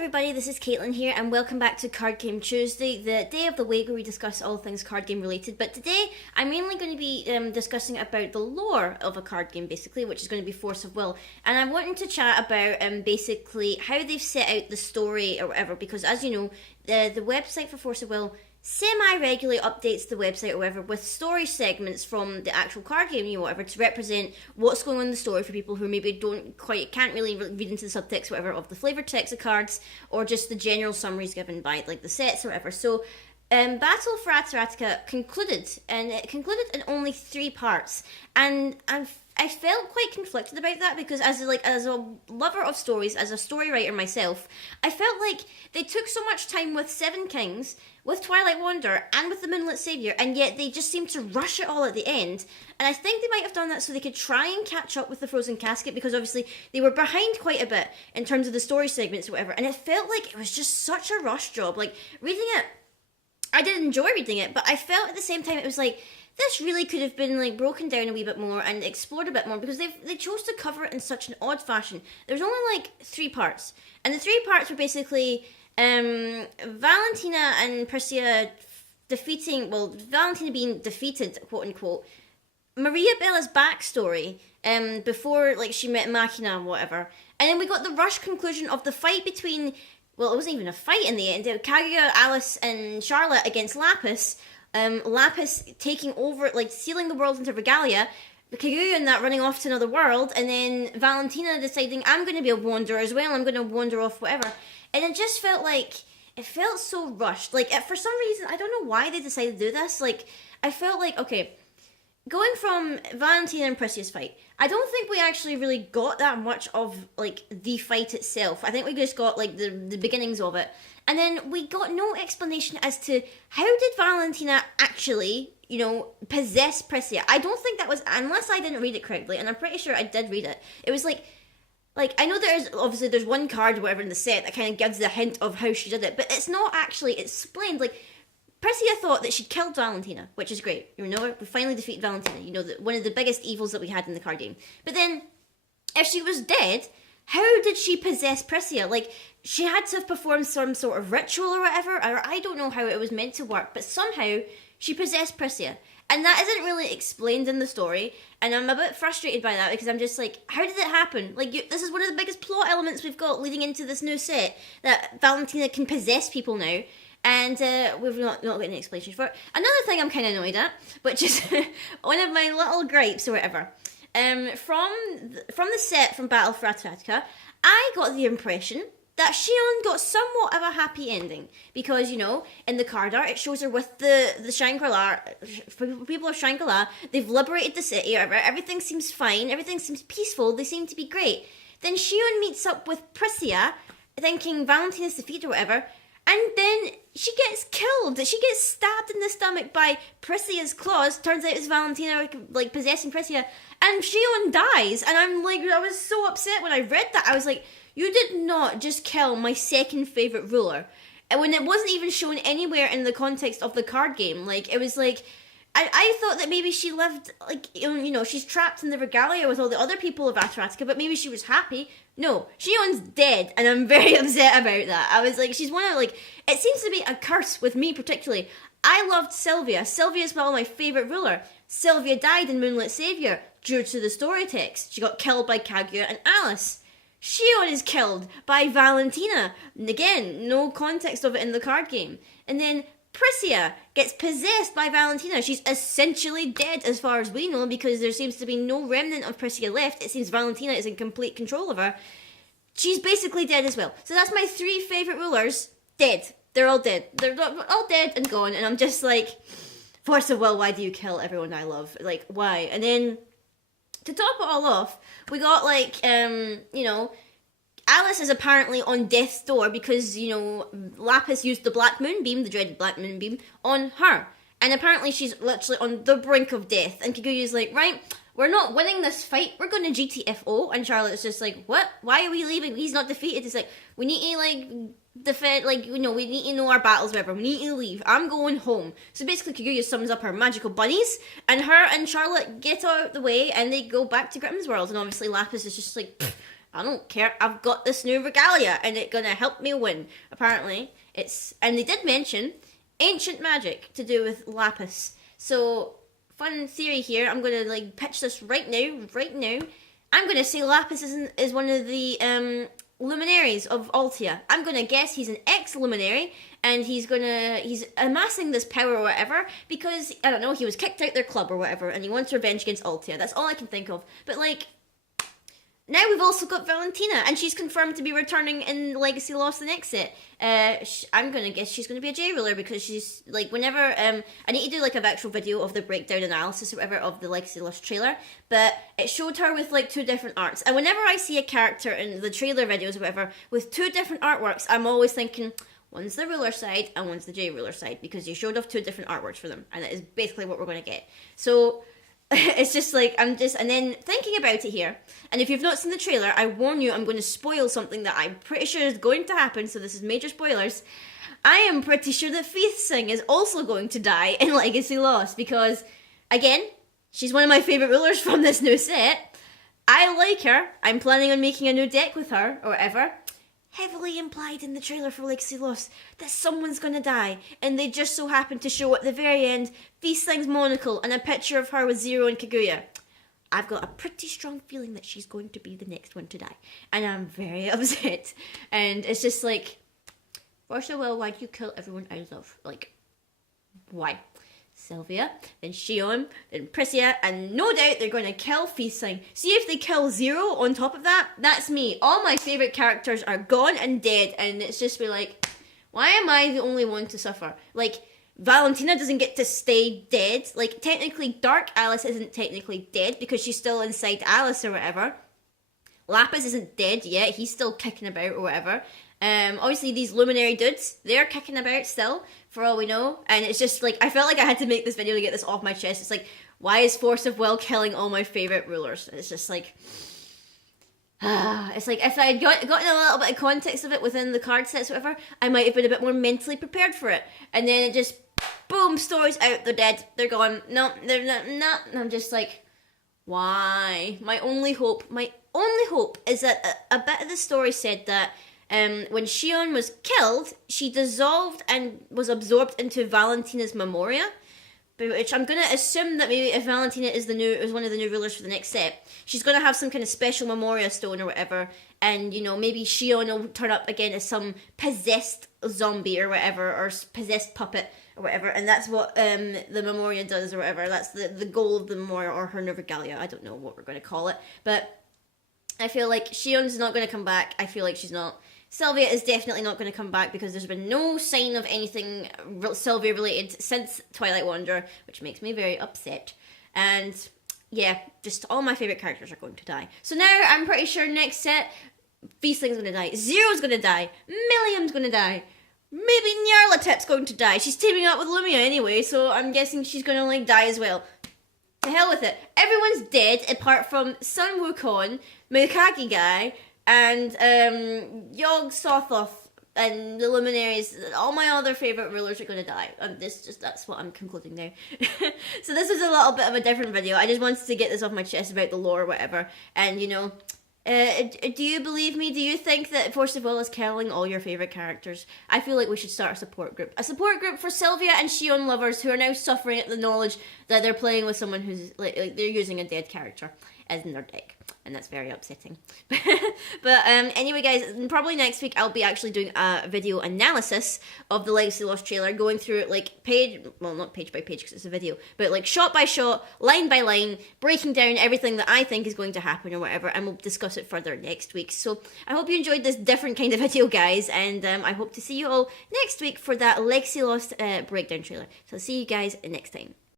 everybody, this is Caitlin here, and welcome back to Card Game Tuesday, the day of the week where we discuss all things card game related. But today, I'm mainly going to be discussing about the lore of a card game, basically, which is going to be Force of Will. And I'm wanting to chat about basically how they've set out the story or whatever, because as you know, the website for Force of Will semi-regularly updates the website or whatever with story segments from the actual card game or whatever to represent what's going on in the story for people who maybe can't really read into the subtext or whatever of the flavoured text of cards, or just the general summaries given by like the sets or whatever. So Battle for Ataratica concluded, and it concluded in only 3 parts, and I felt quite conflicted about that because as a lover of stories, as a story writer myself, I felt like they took so much time with Seven Kings, with Twilight Wanderer, and with the Moonlit Saviour, and yet they just seemed to rush it all at the end. And I think they might have done that so they could try and catch up with the Frozen Casket, because obviously they were behind quite a bit in terms of the story segments or whatever, and it felt like it was just such a rush job. Like, reading it, I did enjoy reading it, but I felt at the same time it was like, this really could have been like broken down a wee bit more and explored a bit more, because they chose to cover it in such an odd fashion. There's only like 3 parts, and the 3 parts were basically Valentina and Persia Valentina being defeated, quote unquote, Maria Bella's backstory before like she met Machina and whatever, and then we got the rush conclusion of the fight between, well, it wasn't even a fight in the end, Kaguya, Alice and Charlotte against Lapis. Lapis taking over, like sealing the world into Regalia, Kaguya and that running off to another world, and then Valentina deciding, I'm going to be a wanderer as well, I'm going to wander off, whatever. And it just felt like, it felt so rushed. Like, for some reason, I don't know why they decided to do this. Like, I felt like, okay, going from Valentina and Perseus' fight, I don't think we actually really got that much of, like, the fight itself. I think we just got, like, the beginnings of it. And then we got no explanation as to how did Valentina actually, possess Persia. I don't think that was, unless I didn't read it correctly, and I'm pretty sure I did read it. It was like, I know there's one card or whatever in the set that kind of gives the hint of how she did it, but it's not actually explained. Like, Persia thought that she'd killed Valentina, which is great. We finally defeated Valentina, one of the biggest evils that we had in the card game. But then, if she was dead, how did she possess Persia? Like, she had to have performed some sort of ritual or whatever, or I don't know how it was meant to work, but somehow she possessed Persia. And that isn't really explained in the story, and I'm a bit frustrated by that, because I'm just like, how did it happen? Like, this is one of the biggest plot elements we've got leading into this new set, that Valentina can possess people now, and we've not got any explanation for it. Another thing I'm kind of annoyed at, which is one of my little gripes or whatever, from the set from Battle for Ataratica, I got the impression that Xion got somewhat of a happy ending, because, in the card art, it shows her with the Shangri-La, people of Shangri-La, they've liberated the city, everything seems fine, everything seems peaceful, they seem to be great. Then Xion meets up with Persia, thinking Valentina's defeated or whatever, and then she gets killed. She gets stabbed in the stomach by Persea's claws. Turns out it's Valentina, like, possessing Persia, and Xion dies, and I'm like, I was so upset when I read that. I was like, you did not just kill my second favourite ruler. And when it wasn't even shown anywhere in the context of the card game. Like, it was like, I thought that maybe she lived, like, she's trapped in the Regalia with all the other people of Ataratica, but maybe she was happy. No, Xion's dead, and I'm very upset about that. I was like, she's one of, like, it seems to be a curse with me particularly. I loved Sylvia. Sylvia's one of my favourite ruler. Sylvia died in Moonlit Saviour due to the story text. She got killed by Kaguya and Alice. Xion is killed by Valentina. And again, no context of it in the card game. And then Persia gets possessed by Valentina. She's essentially dead as far as we know, because there seems to be no remnant of Persia left. It seems Valentina is in complete control of her. She's basically dead as well. So that's my 3 favourite rulers. Dead. They're all dead. They're all dead and gone. And I'm just like, Force of Will, why do you kill everyone I love? Like, why? And then, to top it all off, we got, like, Alice is apparently on death's door because, Lapis used the Black Moonbeam, the dreaded Black Moonbeam, on her. And apparently she's literally on the brink of death. And Kaguya's like, right, we're not winning this fight, we're going to GTFO. And Charlotte's just like, what? Why are we leaving? He's not defeated. It's like, we need to, like, defend, like, we need to know our battles, whatever. We need to leave. I'm going home. So basically Kaguya sums up her magical bunnies, and her and Charlotte get out of the way, and they go back to Grimm's world. And obviously Lapis is just like, I don't care. I've got this new regalia, and it's gonna help me win. Apparently, and they did mention ancient magic to do with Lapis. So, fun theory here. I'm gonna like pitch this right now. Right now, I'm gonna say Lapis is one of the luminaries of Altia. I'm gonna guess he's an ex-luminary, and he's amassing this power or whatever because I don't know, he was kicked out their club or whatever, and he wants revenge against Altia. That's all I can think of. But like, now we've also got Valentina, and she's confirmed to be returning in Legacy Lost the next set. I'm gonna guess she's gonna be a J ruler because she's like, whenever I need to do like a actual video of the breakdown analysis or whatever of the Legacy Lost trailer, but it showed her with like 2 different arts, and whenever I see a character in the trailer videos or whatever with 2 different artworks, I'm always thinking one's the ruler side and one's the J ruler side because you showed off 2 different artworks for them, and that is basically what we're gonna get. So. It's just like, and then thinking about it here, and if you've not seen the trailer, I warn you, I'm going to spoil something that I'm pretty sure is going to happen, so this is major spoilers. I am pretty sure that Faith Singh is also going to die in Legacy Lost, because, again, she's one of my favourite rulers from this new set. I like her. I'm planning on making a new deck with her, or whatever. Heavily implied in the trailer for Legacy Lost that someone's gonna die, and they just so happen to show at the very end Feast Singh's monocle and a picture of her with Zero and Kaguya. I've got a pretty strong feeling that she's going to be the next one to die, and I'm very upset. And it's just like, first of all, why do you kill everyone I love? Like, why? Sylvia, then Xion, then Priscilla, and no doubt they're going to kill Feast Singh. See if they kill Zero on top of that, that's me. All my favourite characters are gone and dead, and it's just be like, why am I the only one to suffer? Like, Valentina doesn't get to stay dead. Like, technically, Dark Alice isn't technically dead because she's still inside Alice or whatever. Lapis isn't dead yet, he's still kicking about or whatever. Obviously these luminary dudes, they're kicking about still, for all we know, and it's just like, I felt like I had to make this video to get this off my chest. It's like, why is Force of Will killing all my favourite rulers? It's just like, it's like, if I had gotten a little bit of context of it within the card sets or whatever, I might have been a bit more mentally prepared for it, and then it just, boom, story's out, they're dead, they're gone, no, they're not, no, and I'm just like, why? My only hope is that a bit of the story said that when Xion was killed, she dissolved and was absorbed into Valentina's Memoria, which I'm going to assume that maybe if Valentina is one of the new rulers for the next set, she's going to have some kind of special Memoria stone or whatever, and, you know, maybe Xion will turn up again as some possessed zombie or whatever, or possessed puppet or whatever, and that's what the Memoria does or whatever. That's the goal of the Memoria, or her new regalia. I don't know what we're going to call it, but I feel like Xion's not going to come back. I feel like she's not. Sylvia is definitely not going to come back because there's been no sign of anything Sylvia related since Twilight Wanderer, which makes me very upset. And yeah, just all my favourite characters are going to die. So now I'm pretty sure next set, Feast Singh's going to die, Zero's going to die, Milliam's going to die, maybe Nyarlathotep's going to die. She's teaming up with Lumia anyway, so I'm guessing she's going to like die as well. To hell with it. Everyone's dead apart from Sun Wukong, Mikage guy, and Yogg Sothoth, and the Luminaries. All my other favourite rulers are going to die. That's what I'm concluding now. So this is a little bit of a different video. I just wanted to get this off my chest about the lore or whatever. And, you know, do you believe me? Do you think that Force of Will is killing all your favourite characters? I feel like we should start a support group. A support group for Sylvia and Xion lovers who are now suffering at the knowledge that they're playing with someone who's, like they're using a dead character as in their deck. And that's very upsetting. But anyway, guys, probably next week I'll be actually doing a video analysis of the Legacy Lost trailer, going through it like not page by page because it's a video, but like shot by shot, line by line, breaking down everything that I think is going to happen or whatever, and we'll discuss it further next week. So I hope you enjoyed this different kind of video, guys, and I hope to see you all next week for that Legacy Lost breakdown trailer. So I'll see you guys next time.